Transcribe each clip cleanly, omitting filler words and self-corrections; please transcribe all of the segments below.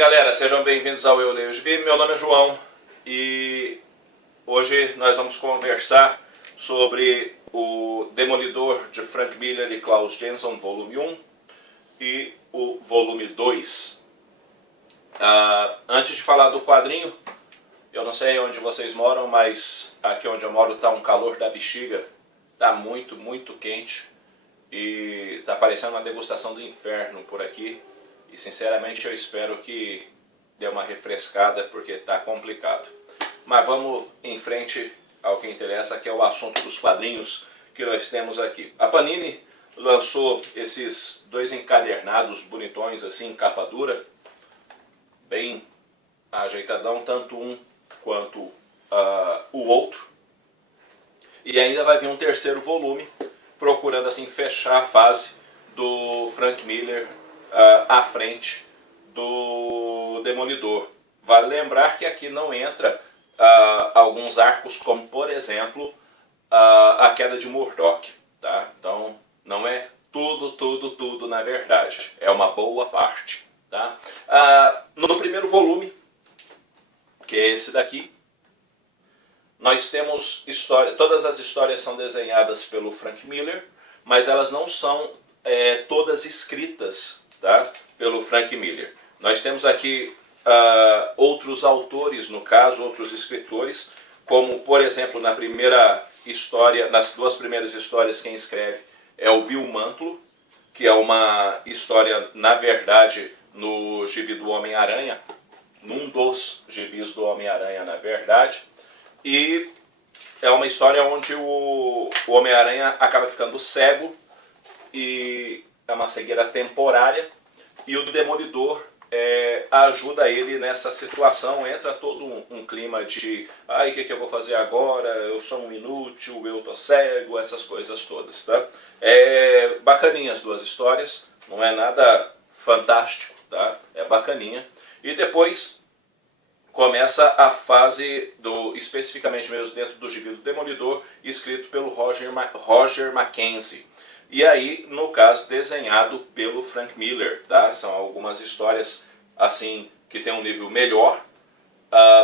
galera, sejam bem-vindos ao Eu Leio Gibi. Meu nome é João e hoje nós vamos conversar sobre o Demolidor de Frank Miller e Klaus Janson, volume 1 e o volume 2. Antes de falar do quadrinho, eu não sei onde vocês moram, mas aqui onde eu moro está um calor da bexiga, está muito, muito quente e está parecendo uma degustação do inferno por aqui. E sinceramente eu espero que dê uma refrescada porque está complicado. Mas vamos em frente ao que interessa, que é o assunto dos quadrinhos que nós temos aqui. A Panini lançou esses dois encadernados bonitões assim, em capa dura, bem ajeitadão, tanto um quanto o outro. E ainda vai vir um terceiro volume, procurando assim fechar a fase do Frank Miller à frente do Demolidor. Vale lembrar que aqui não entra alguns arcos, como por exemplo a queda de Murdoch, tá? Então não é tudo na verdade, é uma boa parte, tá? No primeiro volume, que é esse daqui, nós temos história, todas as histórias são desenhadas pelo Frank Miller, mas elas não são todas escritas, tá, pelo Frank Miller. Nós temos aqui outros autores, no caso, outros escritores, como por exemplo na primeira história, nas duas primeiras histórias quem escreve é o Bill Mantlo, que é uma história, na verdade, no gibi do Homem-Aranha, num dos gibis do Homem-Aranha, na verdade, e é uma história onde o Homem-Aranha acaba ficando cego e é uma cegueira temporária, e o Demolidor ajuda ele nessa situação. Entra todo um clima de o que eu vou fazer agora, eu sou um inútil, eu tô cego, essas coisas todas, tá? Bacaninha as duas histórias, não é nada fantástico, tá? É bacaninha. E depois começa a fase especificamente mesmo dentro do gibi do Demolidor, escrito pelo Roger Mackenzie. E aí, no caso, desenhado pelo Frank Miller, tá? São algumas histórias assim que tem um nível melhor,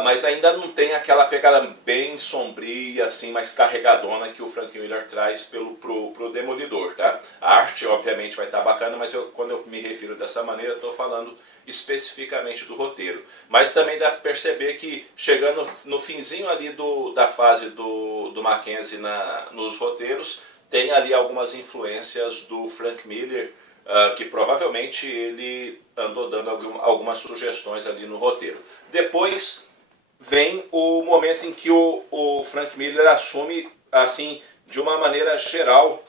mas ainda não tem aquela pegada bem sombria, assim, mais carregadona que o Frank Miller traz pro Demolidor, tá? A arte, obviamente, vai estar bacana, mas quando eu me refiro dessa maneira, estou falando especificamente do roteiro. Mas também dá para perceber que, chegando no finzinho ali da fase do Mackenzie nos roteiros, tem ali algumas influências do Frank Miller, que provavelmente ele andou dando algumas sugestões ali no roteiro. Depois vem o momento em que o Frank Miller assume, assim, de uma maneira geral,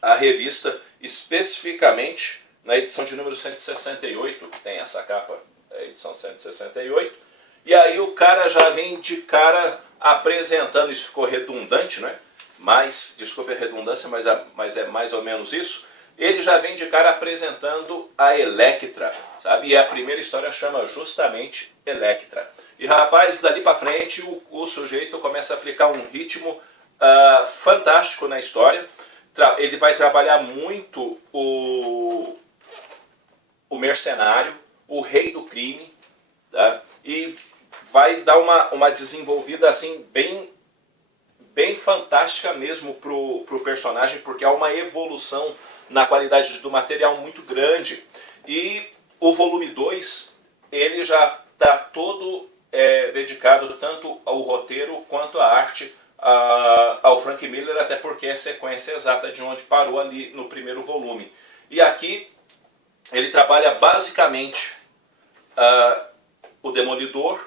a revista, especificamente na edição de número 168, que tem essa capa, a edição 168, e aí o cara já vem de cara apresentando, isso ficou redundante, né? Mas, desculpe a redundância, mas é mais ou menos isso. Ele já vem de cara apresentando a Elektra, sabe? E a primeira história chama justamente Elektra. E rapaz, dali pra frente o sujeito começa a aplicar um ritmo fantástico na história. Ele vai trabalhar muito o mercenário, o rei do crime, tá? E vai dar uma desenvolvida assim bem fantástica mesmo pro personagem, porque há uma evolução na qualidade do material muito grande. E o volume 2, ele já está todo dedicado tanto ao roteiro quanto à arte ao Frank Miller, até porque é a sequência exata de onde parou ali no primeiro volume. E aqui ele trabalha basicamente o Demolidor,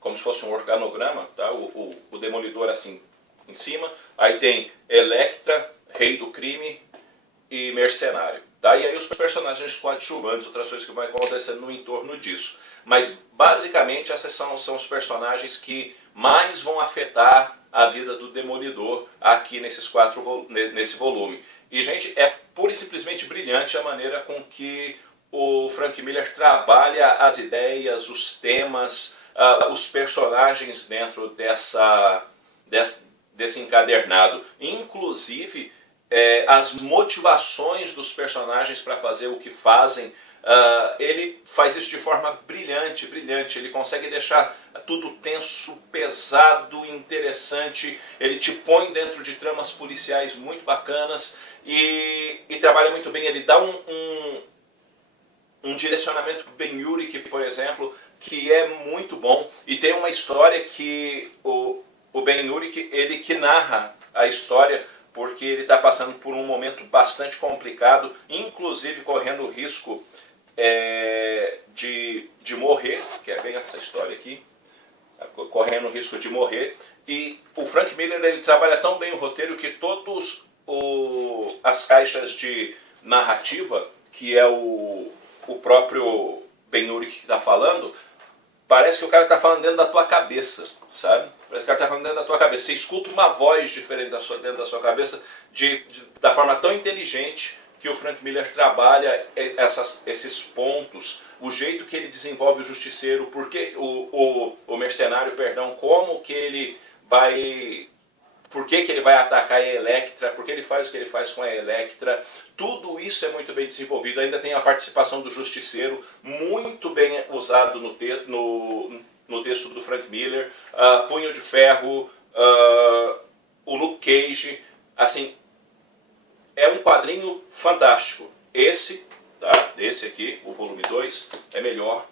como se fosse um organograma, tá? O Demolidor assim em cima, aí tem Elektra, Rei do Crime e Mercenário. Tá? E aí os personagens coadjuvantes, outras coisas que vão acontecendo no entorno disso. Mas basicamente esses são os personagens que mais vão afetar a vida do Demolidor aqui nesse volume. E gente, é pura e simplesmente brilhante a maneira com que o Frank Miller trabalha as ideias, os temas, os personagens dentro desse encadernado, inclusive as motivações dos personagens para fazer o que fazem, ele faz isso de forma brilhante, brilhante. Ele consegue deixar tudo tenso, pesado, interessante. Ele te põe dentro de tramas policiais muito bacanas e trabalha muito bem. Ele dá um direcionamento pro Ben-Urich, por exemplo, que é muito bom. E tem uma história que o Ben-Urich, ele que narra a história, porque ele está passando por um momento bastante complicado, inclusive correndo o risco de morrer, que é bem essa história aqui, correndo o risco de morrer. E o Frank Miller, ele trabalha tão bem o roteiro que todas as caixas de narrativa, que é o próprio Ben-Urich que está falando, parece que o cara está falando dentro da tua cabeça, sabe? Parece que o cara está falando dentro da tua cabeça. Você escuta uma voz diferente dentro da sua cabeça, da forma tão inteligente que o Frank Miller trabalha esses pontos, o jeito que ele desenvolve o justiceiro, porque o mercenário, perdão, como que ele vai... Por que ele vai atacar a Elektra, por que ele faz o que ele faz com a Elektra, tudo isso é muito bem desenvolvido. Ainda tem a participação do Justiceiro, muito bem usado no texto do Frank Miller, Punho de Ferro, o Luke Cage, assim, é um quadrinho fantástico. Esse aqui, o volume 2, é melhor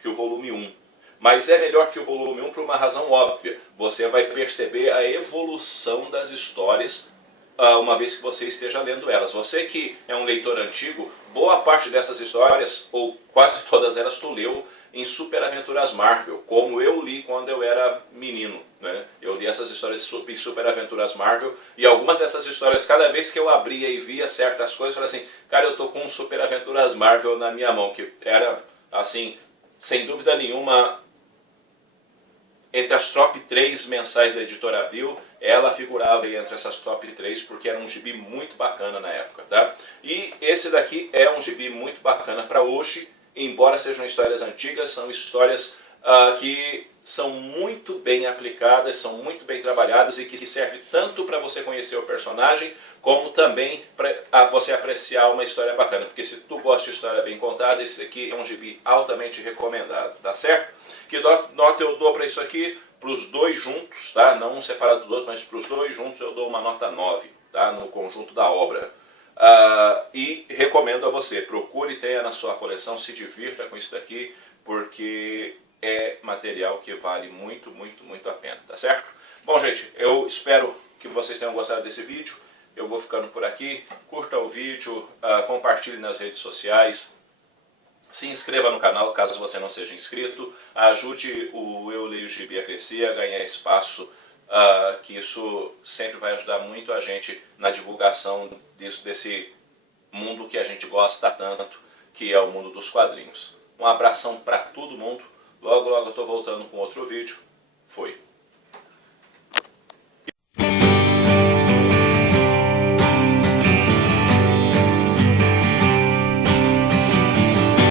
que o volume 1. Mas é melhor que o volume 1 por uma razão óbvia. Você vai perceber a evolução das histórias uma vez que você esteja lendo elas. Você que é um leitor antigo, boa parte dessas histórias, ou quase todas elas, tu leu em Super Aventuras Marvel, como eu li quando eu era menino, né? Eu li essas histórias em Super Aventuras Marvel, e algumas dessas histórias, cada vez que eu abria e via certas coisas, eu falei assim, cara, eu tô com um Super Aventuras Marvel na minha mão, que era, assim, sem dúvida nenhuma, entre as top 3 mensais da Editora Abril, ela figurava entre essas top 3 porque era um gibi muito bacana na época, tá? E esse daqui é um gibi muito bacana para hoje, embora sejam histórias antigas, são histórias que são muito bem aplicadas, são muito bem trabalhadas e que servem tanto para você conhecer o personagem, como também para você apreciar uma história bacana. Porque se tu gosta de história bem contada, esse aqui é um gibi altamente recomendado, tá certo? Que nota eu dou para isso aqui? Para os dois juntos, tá? Não um separado do outro, mas para os dois juntos eu dou uma nota 9, tá? No conjunto da obra. E recomendo a você, procure e tenha na sua coleção, se divirta com isso daqui, porque é material que vale muito, muito, muito a pena, tá certo? Bom, gente, eu espero que vocês tenham gostado desse vídeo. Eu vou ficando por aqui. Curta o vídeo, compartilhe nas redes sociais. Se inscreva no canal caso você não seja inscrito. Ajude o Eu Leio Gibi a crescer, a ganhar espaço, que isso sempre vai ajudar muito a gente na divulgação desse mundo que a gente gosta tanto, que é o mundo dos quadrinhos. Um abração para todo mundo. Logo, logo eu estou voltando com outro vídeo. Fui.